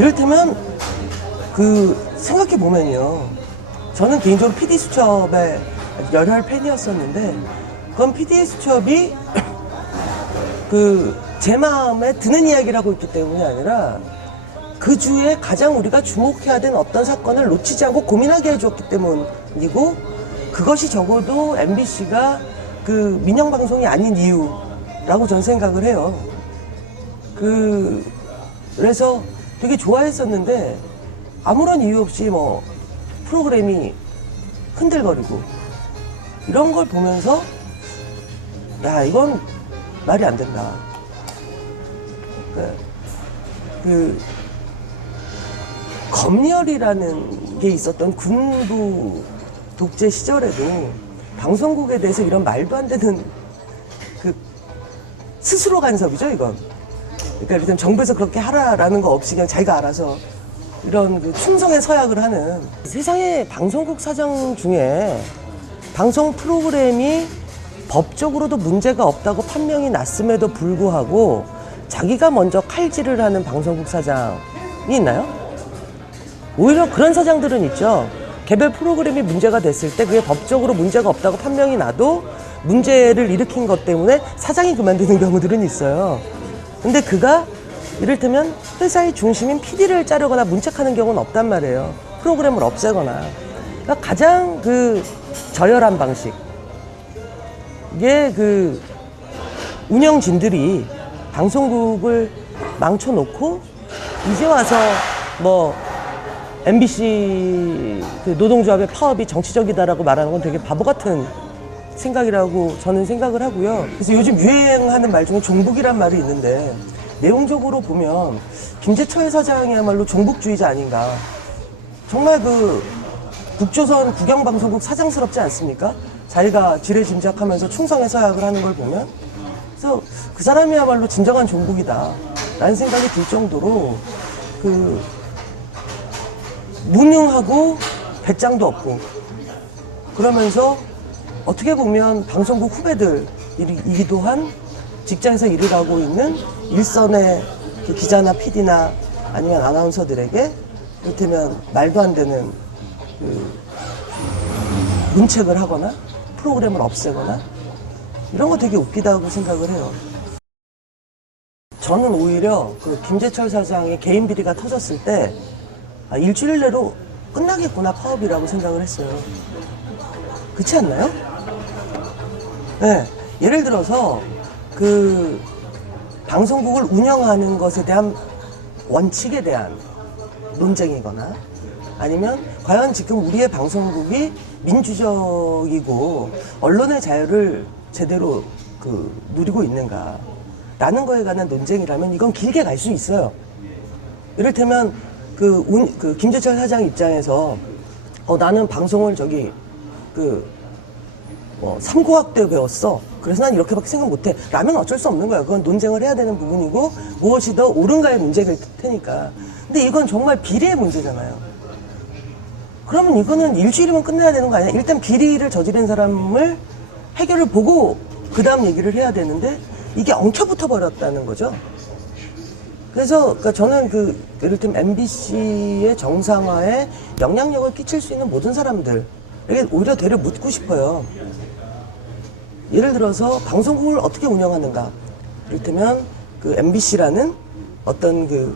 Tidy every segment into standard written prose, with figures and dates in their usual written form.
이를테면 생각해보면요, 저는 개인적으로 PD수첩의 열혈 팬이었었는데, 그건 PD수첩이 제 마음에 드는 이야기를 하고 있기 때문이 아니라 그 주에 가장 우리가 주목해야 되는 어떤 사건을 놓치지 않고 고민하게 해주었기 때문이고, 그것이 적어도 MBC가 민영방송이 아닌 이유라고 저는 생각을 해요. 그래서 되게 좋아했었는데, 아무런 이유 없이 프로그램이 흔들거리고, 이런 걸 보면서, 야, 이건 말이 안 된다. 검열이라는 게 있었던 군부 독재 시절에도 방송국에 대해서 이런 말도 안 되는 스스로 간섭이죠, 이건. 그러니까 일단 정부에서 그렇게 하라라는 거 없이 그냥 자기가 알아서 이런 충성의 서약을 하는, 세상에 방송국 사장 중에 방송 프로그램이 법적으로도 문제가 없다고 판명이 났음에도 불구하고 자기가 먼저 칼질을 하는 방송국 사장이 있나요? 오히려 그런 사장들은 있죠. 개별 프로그램이 문제가 됐을 때 그게 법적으로 문제가 없다고 판명이 나도 문제를 일으킨 것 때문에 사장이 그만두는 경우들은 있어요. 근데 그가 이를테면 회사의 중심인 PD를 자르거나 문책하는 경우는 없단 말이에요. 프로그램을 없애거나. 그러니까 가장 저열한 방식. 이게 운영진들이 방송국을 망쳐놓고 이제 와서 MBC 노동조합의 파업이 정치적이다라고 말하는 건 되게 바보 같은 생각이라고 저는 생각을 하고요. 그래서 요즘 유행하는 말 중에 종북이란 말이 있는데, 내용적으로 보면 김재철 사장이야말로 종북주의자 아닌가. 정말 북조선 국영방송국 사장스럽지 않습니까? 자기가 지레짐작하면서 충성의 서약을 하는 걸 보면. 그래서 그 사람이야말로 진정한 종북이다 라는 생각이 들 정도로 무능하고 배짱도 없고, 그러면서 어떻게 보면 방송국 후배들이기도 한 직장에서 일을 하고 있는 일선의 기자나 PD나 아니면 아나운서들에게 이를테면 말도 안 되는 문책을 하거나 프로그램을 없애거나 이런 거 되게 웃기다고 생각을 해요. 저는 오히려 김재철 사장의 개인 비리가 터졌을 때 일주일 내로 끝나겠구나 파업이라고 생각을 했어요. 그렇지 않나요? 네, 예를 들어서 방송국을 운영하는 것에 대한 원칙에 대한 논쟁이거나, 아니면 과연 지금 우리의 방송국이 민주적이고 언론의 자유를 제대로 누리고 있는가 라는 거에 관한 논쟁이라면 이건 길게 갈 수 있어요. 이를테면 김재철 사장 입장에서 나는 방송을 삼고학 때 배웠어. 그래서 난 이렇게밖에 생각 못해. 라면 어쩔 수 없는 거야. 그건 논쟁을 해야 되는 부분이고 무엇이 더 옳은가의 문제일 테니까. 근데 이건 정말 비리의 문제잖아요. 그러면 이거는 일주일이면 끝내야 되는 거 아니야? 일단 비리를 저지른 사람을 해결을 보고 그 다음 얘기를 해야 되는데 이게 엉켜붙어 버렸다는 거죠. 그래서 저는 이를테면 MBC의 정상화에 영향력을 끼칠 수 있는 모든 사람들에게 오히려 되려 묻고 싶어요. 예를 들어서 방송국을 어떻게 운영하는가. 이를테면 MBC라는 어떤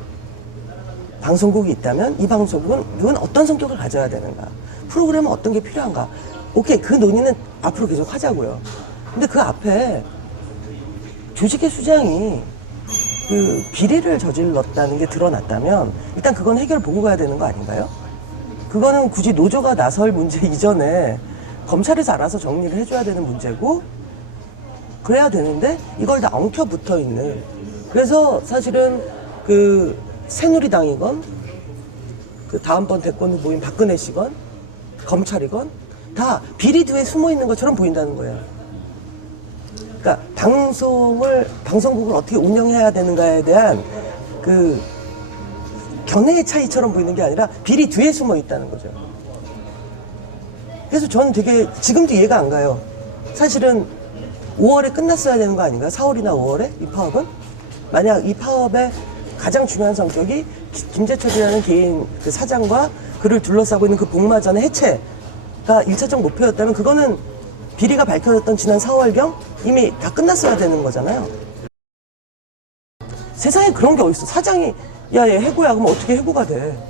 방송국이 있다면 이 방송국은 그건 어떤 성격을 가져야 되는가. 프로그램은 어떤 게 필요한가. 오케이, 그 논의는 앞으로 계속 하자고요. 근데 그 앞에 조직의 수장이 비리를 저질렀다는 게 드러났다면 일단 그건 해결 보고 가야 되는 거 아닌가요? 그거는 굳이 노조가 나설 문제 이전에 검찰에서 알아서 정리를 해줘야 되는 문제고, 그래야 되는데 이걸 다 엉켜붙어 있는. 그래서 사실은 새누리당이건 다음번 대권 후보인 박근혜 씨건 검찰이건 다 비리 뒤에 숨어 있는 것처럼 보인다는 거예요. 그러니까 방송국을 어떻게 운영해야 되는가에 대한 견해의 차이처럼 보이는 게 아니라 비리 뒤에 숨어 있다는 거죠. 그래서 저는 되게 지금도 이해가 안 가요. 사실은 5월에 끝났어야 되는 거 아닌가요? 4월이나 5월에 이 파업은? 만약 이 파업의 가장 중요한 성격이 김재철이라는 개인 그 사장과 그를 둘러싸고 있는 그 복마전의 해체가 1차적 목표였다면 그거는 비리가 밝혀졌던 지난 4월경 이미 다 끝났어야 되는 거잖아요. 세상에 그런 게 어딨어. 사장이 야, 얘 해고야. 그럼 어떻게 해고가 돼?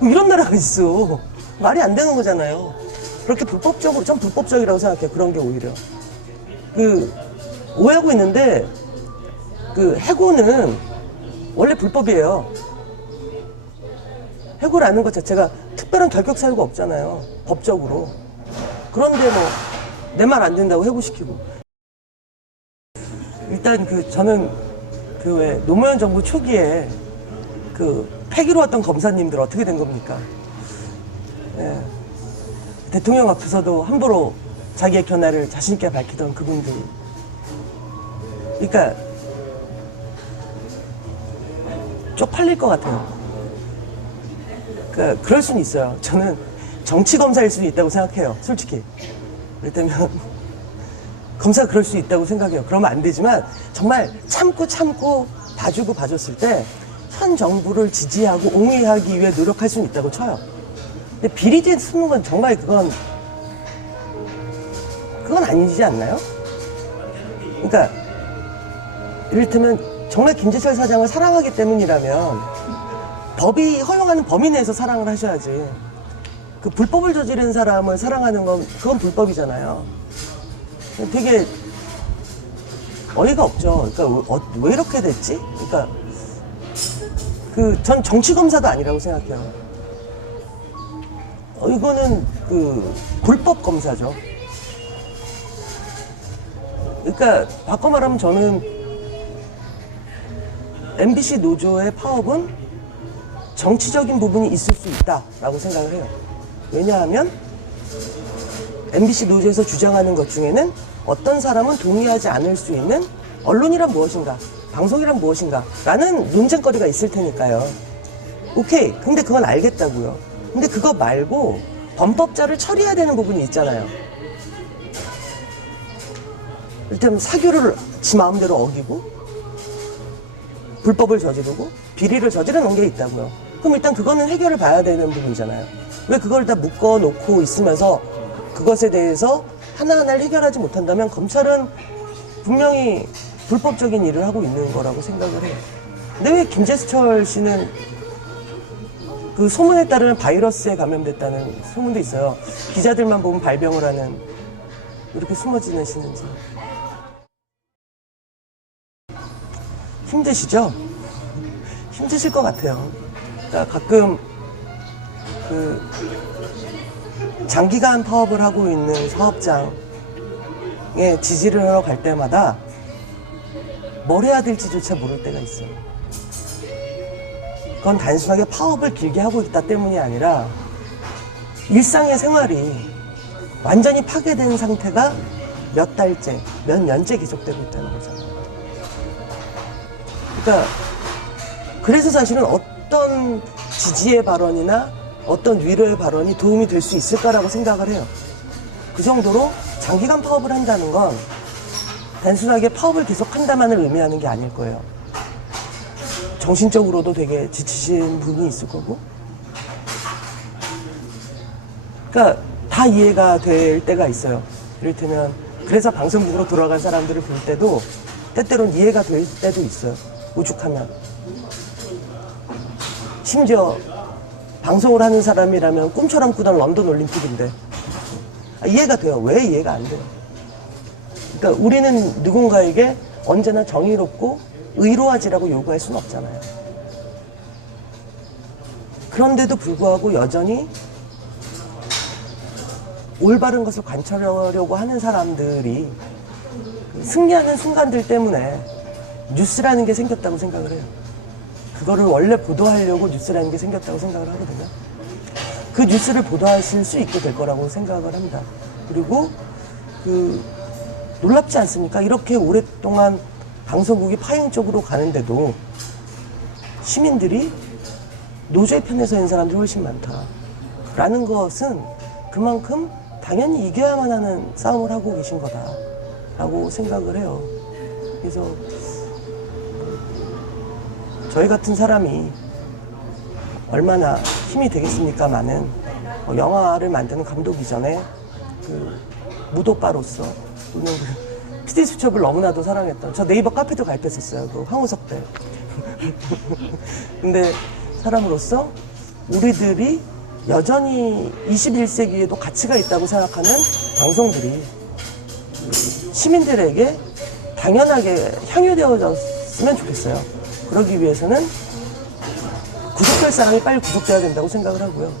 뭐 이런 나라가 있어. 말이 안 되는 거잖아요. 그렇게 불법적으로, 전 불법적이라고 생각해요. 그런 게 오히려. 오해하고 있는데, 해고는 원래 불법이에요. 해고라는 것 자체가 특별한 결격 사유가 없잖아요. 법적으로. 그런데 뭐, 내 말 안 된다고 해고시키고. 일단 저는 왜 노무현 정부 초기에 패기로 왔던 검사님들 어떻게 된 겁니까? 예. 대통령 앞에서도 함부로 자기의 견해를 자신있게 밝히던 그분들. 그러니까 쪽팔릴 것 같아요. 그러니까 그럴 수는 있어요. 저는 정치검사일 수도 있다고 생각해요. 솔직히. 그렇다면 검사가 그럴 수 있다고 생각해요. 그러면 안 되지만 정말 참고 봐주고 봐줬을 때 현 정부를 지지하고 옹위하기 위해 노력할 수는 있다고 쳐요. 근데 비리에 쓰는 건 정말 그건 아니지 않나요? 그러니까 이를테면 정말 김재철 사장을 사랑하기 때문이라면 법이 허용하는 범위 내에서 사랑을 하셔야지. 그 불법을 저지른 사람을 사랑하는 건 그건 불법이잖아요. 되게 어이가 없죠. 그러니까 왜 이렇게 됐지? 그러니까 전 정치검사도 아니라고 생각해요. 이거는 불법 검사죠. 그러니까 바꿔 말하면 저는 MBC 노조의 파업은 정치적인 부분이 있을 수 있다라고 생각을 해요. 왜냐하면 MBC 노조에서 주장하는 것 중에는 어떤 사람은 동의하지 않을 수 있는 언론이란 무엇인가, 방송이란 무엇인가 라는 논쟁거리가 있을 테니까요. 오케이. 근데 그건 알겠다고요. 근데 그거 말고 범법자를 처리해야 되는 부분이 있잖아요. 일단 사교를 지 마음대로 어기고 불법을 저지르고 비리를 저지르 놓은 게 있다고요. 그럼 일단 그거는 해결을 봐야 되는 부분이잖아요. 왜 그걸 다 묶어놓고 있으면서 그것에 대해서 하나하나를 해결하지 못한다면 검찰은 분명히 불법적인 일을 하고 있는 거라고 생각을 해요. 근데 왜 김재철 씨는 소문에 따르면 바이러스에 감염됐다는 소문도 있어요. 기자들만 보면 발병을 하는, 이렇게 숨어 지내시는지. 힘드시죠? 힘드실 것 같아요. 그러니까 가끔 장기간 파업을 하고 있는 사업장에 지지를 하러 갈 때마다 뭘 해야 될지조차 모를 때가 있어요. 그건 단순하게 파업을 길게 하고 있다 때문이 아니라 일상의 생활이 완전히 파괴된 상태가 몇 달째, 몇 년째 계속되고 있다는 거잖아요. 그러니까 그래서 사실은 어떤 지지의 발언이나 어떤 위로의 발언이 도움이 될 수 있을까라고 생각을 해요. 그 정도로 장기간 파업을 한다는 건 단순하게 파업을 계속한다만을 의미하는 게 아닐 거예요. 정신적으로도 되게 지치신 분이 있을 거고. 그러니까 다 이해가 될 때가 있어요. 이를테면 그래서 방송국으로 돌아간 사람들을 볼 때도 때때로는 이해가 될 때도 있어요. 오죽하면. 심지어 방송을 하는 사람이라면 꿈처럼 꾸던 런던 올림픽인데 이해가 돼요. 왜 이해가 안 돼요? 그러니까 우리는 누군가에게 언제나 정의롭고 의로하지라고 요구할 수는 없잖아요. 그런데도 불구하고 여전히 올바른 것을 관철하려고 하는 사람들이 승리하는 순간들 때문에 뉴스라는 게 생겼다고 생각을 해요. 그거를 원래 보도하려고 뉴스라는 게 생겼다고 생각을 하거든요. 그 뉴스를 보도하실 수 있게 될 거라고 생각을 합니다. 그리고 놀랍지 않습니까? 이렇게 오랫동안 방송국이 파행 쪽으로 가는데도 시민들이 노조의 편에 서 있는 사람들이 훨씬 많다라는 것은 그만큼 당연히 이겨야만 하는 싸움을 하고 계신 거다라고 생각을 해요. 그래서 저희 같은 사람이 얼마나 힘이 되겠습니까마는 영화를 만드는 감독 이전에 그 무도빠로서 또는 그 PD수첩을 너무나도 사랑했던 저 네이버 카페도 가입했었어요. 그 황우석 때. 근데 사람으로서 우리들이 여전히 21세기에도 가치가 있다고 생각하는 방송들이 시민들에게 당연하게 향유되어졌으면 좋겠어요. 그러기 위해서는 구속될 사람이 빨리 구속돼야 된다고 생각을 하고요.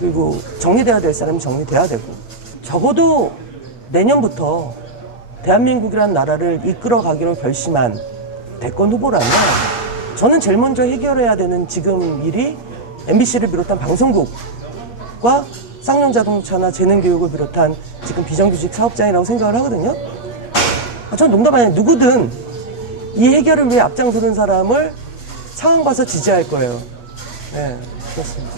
그리고 정리돼야 될 사람이 정리돼야 되고, 적어도 내년부터 대한민국이라는 나라를 이끌어가기로 결심한 대권 후보라면 저는 제일 먼저 해결해야 되는 지금 일이 MBC를 비롯한 방송국과 쌍용자동차나 재능교육을 비롯한 지금 비정규직 사업장이라고 생각을 하거든요. 전 농담 아니에요. 누구든 이 해결을 위해 앞장서는 사람을 상황 봐서 지지할 거예요. 네, 그렇습니다.